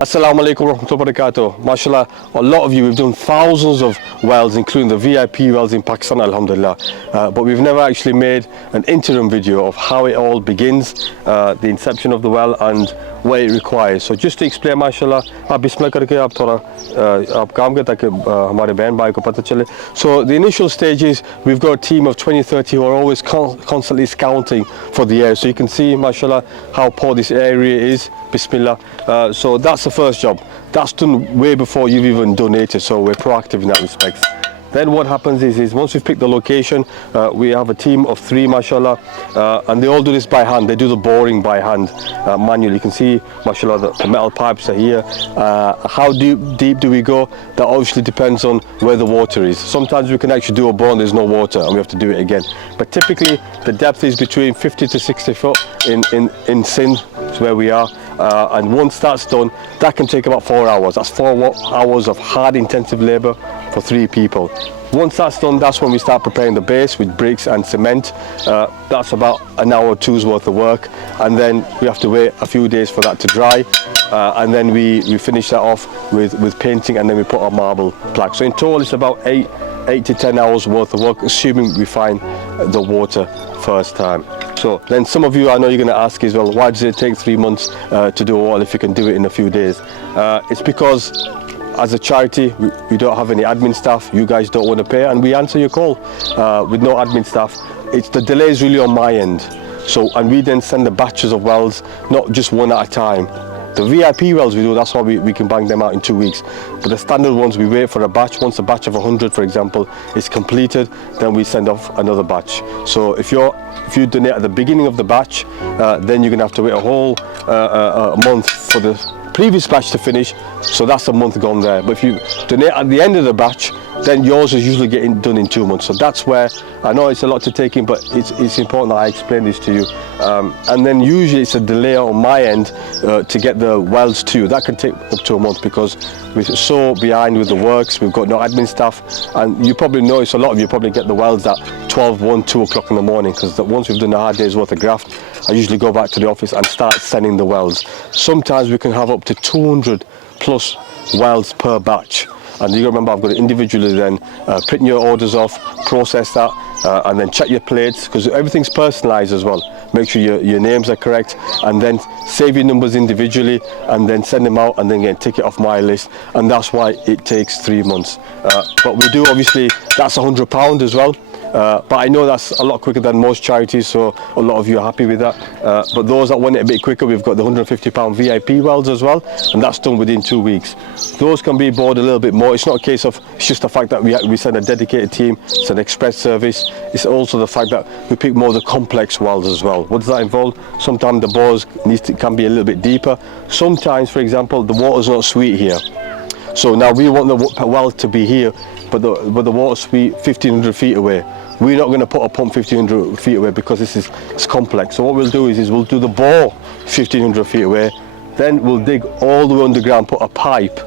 Assalamu alaikum warahmatullahi wabarakatuh. MashaAllah, a lot of you, we've done thousands of wells, including the VIP wells in Pakistan, alhamdulillah. But we've never actually made an interim video of how it all begins, the inception of the well and what it requires. So just to explain, MashaAllah, आप बिस्मिल्लाह करके आप थोड़ा आप काम करें ताकि हमारे बहन भाई को पता चले. So the initial stages, we've got a team of 20-30 who are always constantly scouting for the area. So you can see, MashaAllah, how poor this area is. Bismillah. So that's the first job. That's done way before you've even donated, so we're proactive in that respect. Then what happens is once we've picked the location, we have a team of 3, mashallah, and they all do this by hand. They do the boring by hand, manually. You can see, mashallah, the metal pipes are here. How deep do we go? That obviously depends on where the water is. Sometimes we can actually do a bore and there's no water and we have to do it again. But typically the depth is between 50 to 60 foot in Sindh, where we are. And once that's done, that can take about 4 hours. That's 4 hours of hard intensive labor for 3 people. Once that's done, that's when we start preparing the base with bricks and cement. That's about an hour or two's worth of work, and then we have to wait a few days for that to dry, and then we finish that off with painting, and then we put our marble plaque. So in total it's about 8 to 10 hours worth of work, assuming we find the water first time. So then some of you, I know you're going to ask as well, why does it take 3 months to do a wall if you can do it in a few days? It's because as a charity, we don't have any admin staff, you guys don't want to pay, and we answer your call with no admin staff. It's the delay is really on my end. So, and we then send the batches of wells, not just one at a time. The VIP wells we do, that's why we can bang them out in 2 weeks. But the standard ones, we wait for a batch. Once a batch of 100, for example, is completed, then we send off another batch. So if you donate at the beginning of the batch, then you're gonna have to wait a whole a month for the previous batch to finish, so that's a month gone there. But if you donate at the end of the batch, then yours is usually getting done in 2 months. So that's where, I know it's a lot to take in, but it's important that I explain this to you. And then usually it's a delay on my end to get the wells to you. That can take up to a month because we're so behind with the works, we've got no admin staff, and you probably notice a lot of you probably get the wells at 12, 1, 2 o'clock in the morning, because once we've done a hard day's worth of graft, I usually go back to the office and start sending the wells. Sometimes we can have up to 200 plus wells per batch. And you remember, I've got to individually then print your orders off, process that, and then check your plates, because everything's personalized as well. Make sure your names are correct, and then save your numbers individually, and then send them out, and then get a ticket off my list. And that's why it takes 3 months. But we do, obviously, that's £100 as well. But I know that's a lot quicker than most charities, so a lot of you are happy with that. But those that want it a bit quicker, we've got the £150 VIP wells as well, and that's done within 2 weeks. Those can be bored a little bit more. It's not a case of, it's just the fact that we send a dedicated team, it's an express service. It's also the fact that we pick more of the complex wells as well. What does that involve? Sometimes the bores can be a little bit deeper. Sometimes, for example, the water's not sweet here. So now we want the well to be here, but the water's sweet 1,500 feet away. We're not going to put a pump 1,500 feet away because it's complex. So what we'll do is we'll do the bore 1,500 feet away, then we'll dig all the way underground, put a pipe,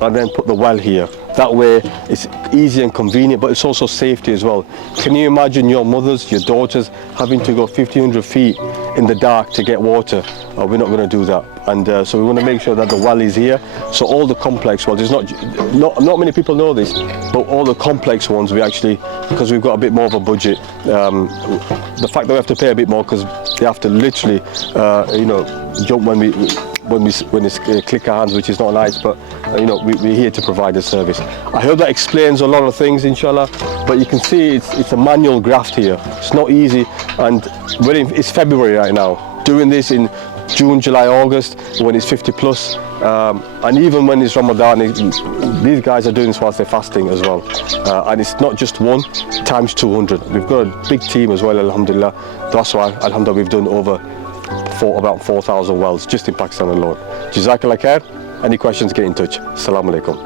and then put the well here. That way it's easy and convenient, but it's also safety as well. Can you imagine your mothers, your daughters having to go 1,500 feet in the dark to get water? We're not going to do that. And so we want to make sure that the well is here. So all the complex wells, not many people know this, but all the complex ones we actually, because we've got a bit more of a budget, the fact that we have to pay a bit more because they have to literally jump when it's click our hands, which is not nice, but we're here to provide a service. I hope that explains a lot of things, inshallah. But you can see it's a manual graft here. It's not easy, and it's February right now. Doing this in June, July, August, when it's 50 plus, and even when it's Ramadan, these guys are doing this whilst they're fasting as well. And it's not just one, times 200. We've got a big team as well, alhamdulillah. That's why, alhamdulillah, we've done about 4,000 wells just in Pakistan alone. Jazakallah khair. Any questions, get in touch. Assalamu alaikum.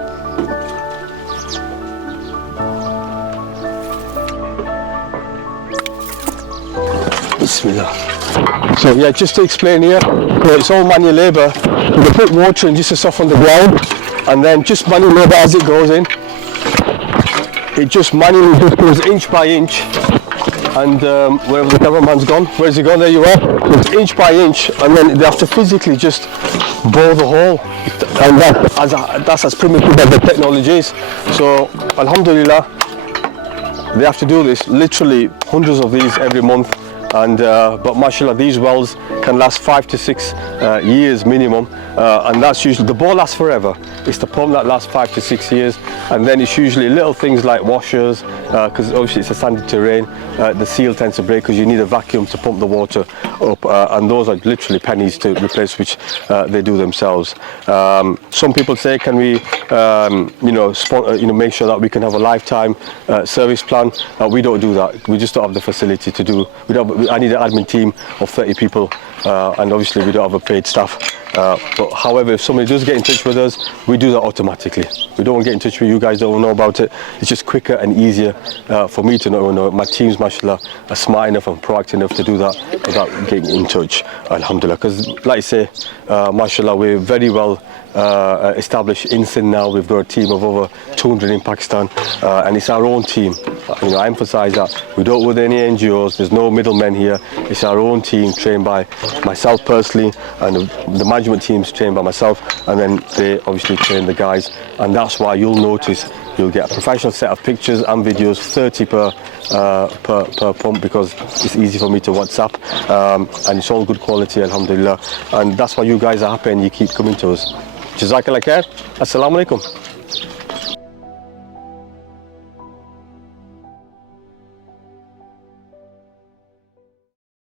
Bismillah. So yeah, just to explain here, it's all manual labour. We put water in just to soften the ground, and then just manual labour as it goes in. It just manually just goes inch by inch and wherever the cameraman's gone, where's he gone? There you are. So it's inch by inch, and then they have to physically just bore the hole, and that's as primitive as the technology is. So alhamdulillah, they have to do this, literally hundreds of these every month. And but mashallah, these wells can last 5 to 6 years minimum, and that's usually, the bore lasts forever. It's the pump that lasts 5 to 6 years, and then it's usually little things like washers, because obviously it's a sandy terrain. The seal tends to break because you need a vacuum to pump the water up, and those are literally pennies to replace, which they do themselves. Some people say, can we make sure that we can have a lifetime service plan? We don't do that. We just don't have the facility to do. I need an admin team of 30 people, and obviously we don't have a paid staff. But however, if somebody does get in touch with us, we do that automatically. We don't want to get in touch with you guys, don't know about it. It's just quicker and easier for me to know. My teams, mashallah, are smart enough and proactive enough to do that without getting in touch, alhamdulillah. Because like I say, mashallah, we're very well established in Sindh now. We've got a team of over 200 in Pakistan, and it's our own team. I emphasize that we don't work with any NGOs. There's no middlemen here. It's our own team, trained by myself personally, and the management team's trained by myself, and then they obviously train the guys. And that's why you'll notice you'll get a professional set of pictures and videos, 30 per pump, because it's easy for me to WhatsApp, and it's all good quality, alhamdulillah. And that's why you guys are happy and you keep coming to us. Jazakallah khair. Assalamu alaikum.